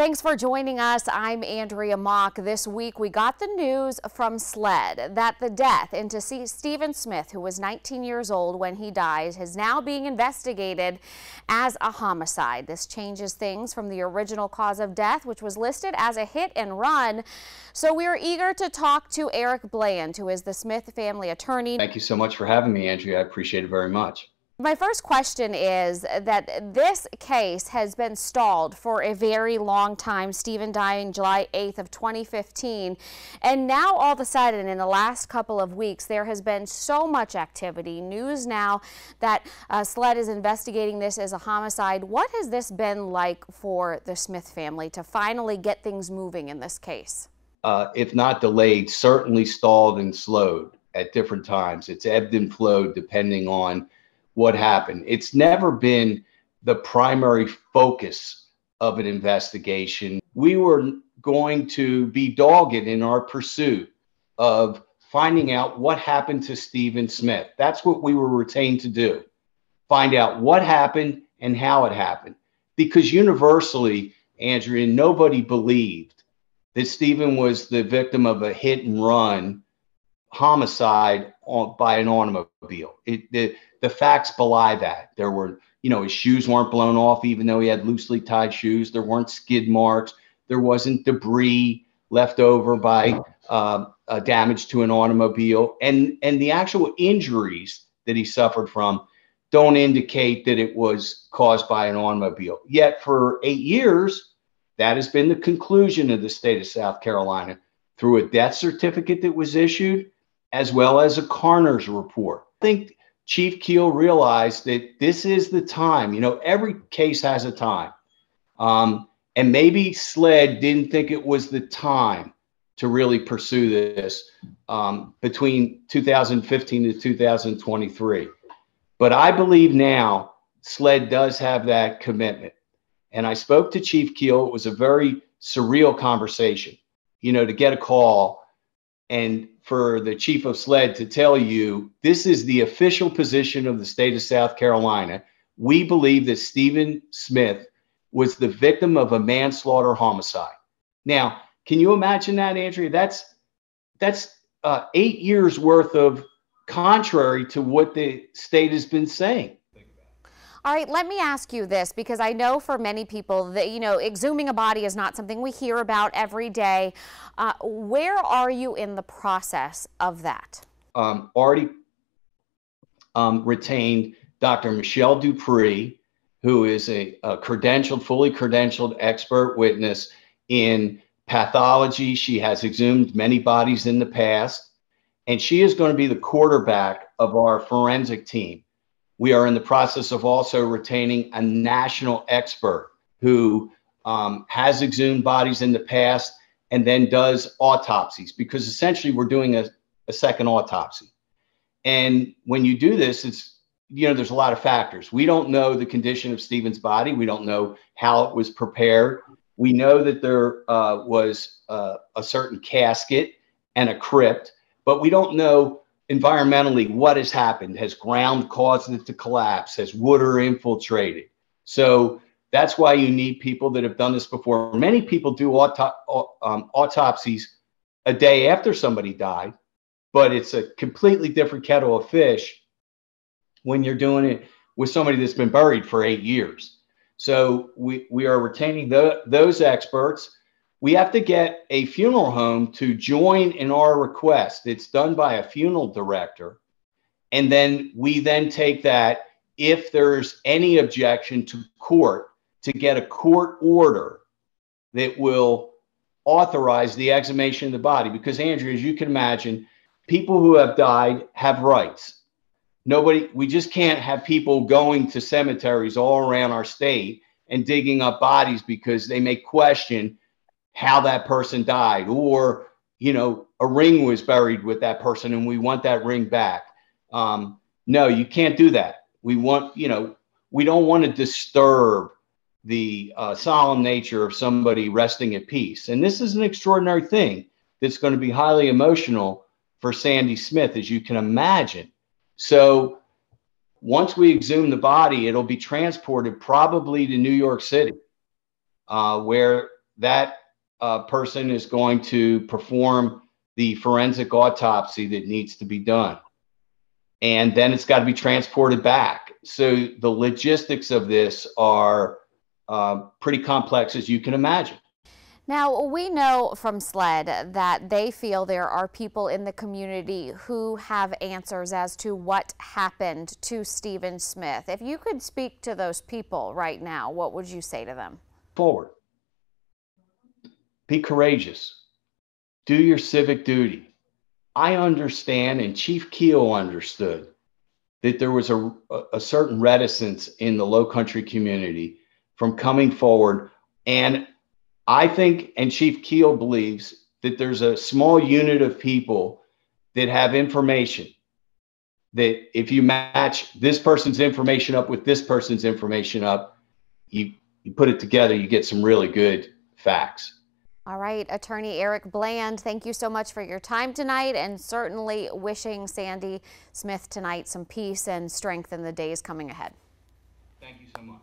Thanks for joining us. I'm Andrea Mock. This week we got the news from SLED that the death into Stephen Smith, who was 19 years old when he died, is now being investigated as a homicide. This changes things from the original cause of death, which was listed as a hit and run. So we are eager to talk to Eric Bland, who is the Smith family attorney. Thank you so much for having me, Andrea. I appreciate it very much. My first question is that this case has been stalled for a very long time. Stephen died July 8th of 2015. And now all of a sudden, in the last couple of weeks, there has been so much activity. News now that SLED is investigating this as a homicide. What has this been like for the Smith family to finally get things moving in this case? If not delayed, certainly stalled and slowed at different times. It's ebbed and flowed depending on what happened. It's never been the primary focus of an investigation. We were going to be dogged in our pursuit of finding out what happened to Stephen Smith. That's what we were retained to do. Find out what happened and how it happened. Because universally, Andrea, nobody believed that Stephen was the victim of a hit and run homicide by an automobile. The facts belie that. There were, his shoes weren't blown off, even though he had loosely tied shoes. There weren't skid marks. There wasn't debris left over by damage to an automobile. And the actual injuries that he suffered from don't indicate that it was caused by an automobile. Yet for 8 years, that has been the conclusion of the state of South Carolina through a death certificate that was issued, as well as a coroner's report. I think Chief Keel realized that this is the time. Every case has a time. And maybe SLED didn't think it was the time to really pursue this between 2015 to 2023. But I believe now SLED does have that commitment. And I spoke to Chief Keel. It was a very surreal conversation, to get a call and for the chief of SLED to tell you, this is the official position of the state of South Carolina. We believe that Stephen Smith was the victim of a manslaughter homicide. Now, can you imagine that, Andrea? That's 8 years worth of contrary to what the state has been saying. All right, let me ask you this, because I know for many people that, exhuming a body is not something we hear about every day. Where are you in the process of that? Already retained Dr. Michelle Dupree, who is a fully credentialed expert witness in pathology. She has exhumed many bodies in the past, and she is going to be the quarterback of our forensic team. We are in the process of also retaining a national expert who has exhumed bodies in the past and then does autopsies, because essentially we're doing a second autopsy. And when you do this, it's, there's a lot of factors. We don't know the condition of Stephen's body. We don't know how it was prepared. We know that there was a certain casket and a crypt, but we don't know environmentally what has happened. Has ground caused it to collapse? Has water infiltrated? So that's why you need people that have done this before. Many people do autopsies a day after somebody died, but it's a completely different kettle of fish when you're doing it with somebody that's been buried for 8 years. So we are retaining those experts. We have to get a funeral home to join in our request. It's done by a funeral director. And then we take that, if there's any objection, to court to get a court order that will authorize the exhumation of the body. Because, Andrea, as you can imagine, people who have died have rights. We just can't have people going to cemeteries all around our state and digging up bodies because they may question how that person died, or, a ring was buried with that person and we want that ring back. No, you can't do that. We don't want to disturb the solemn nature of somebody resting at peace. And this is an extraordinary thing that's going to be highly emotional for Sandy Smith, as you can imagine. So once we exhume the body, it'll be transported probably to New York City, where that person is going to perform the forensic autopsy that needs to be done. And then it's got to be transported back. So the logistics of this are pretty complex, as you can imagine. Now, we know from SLED that they feel there are people in the community who have answers as to what happened to Stephen Smith. If you could speak to those people right now, what would you say to them? Forward. Be courageous. Do your civic duty. I understand, and Chief Keel understood, that there was a certain reticence in the low country community from coming forward. And I think, and Chief Keel believes, that there's a small unit of people that have information that if you match this person's information up with this person's information up, you put it together, you get some really good facts. All right, Attorney Eric Bland, thank you so much for your time tonight, and certainly wishing Sandy Smith tonight some peace and strength in the days coming ahead. Thank you so much.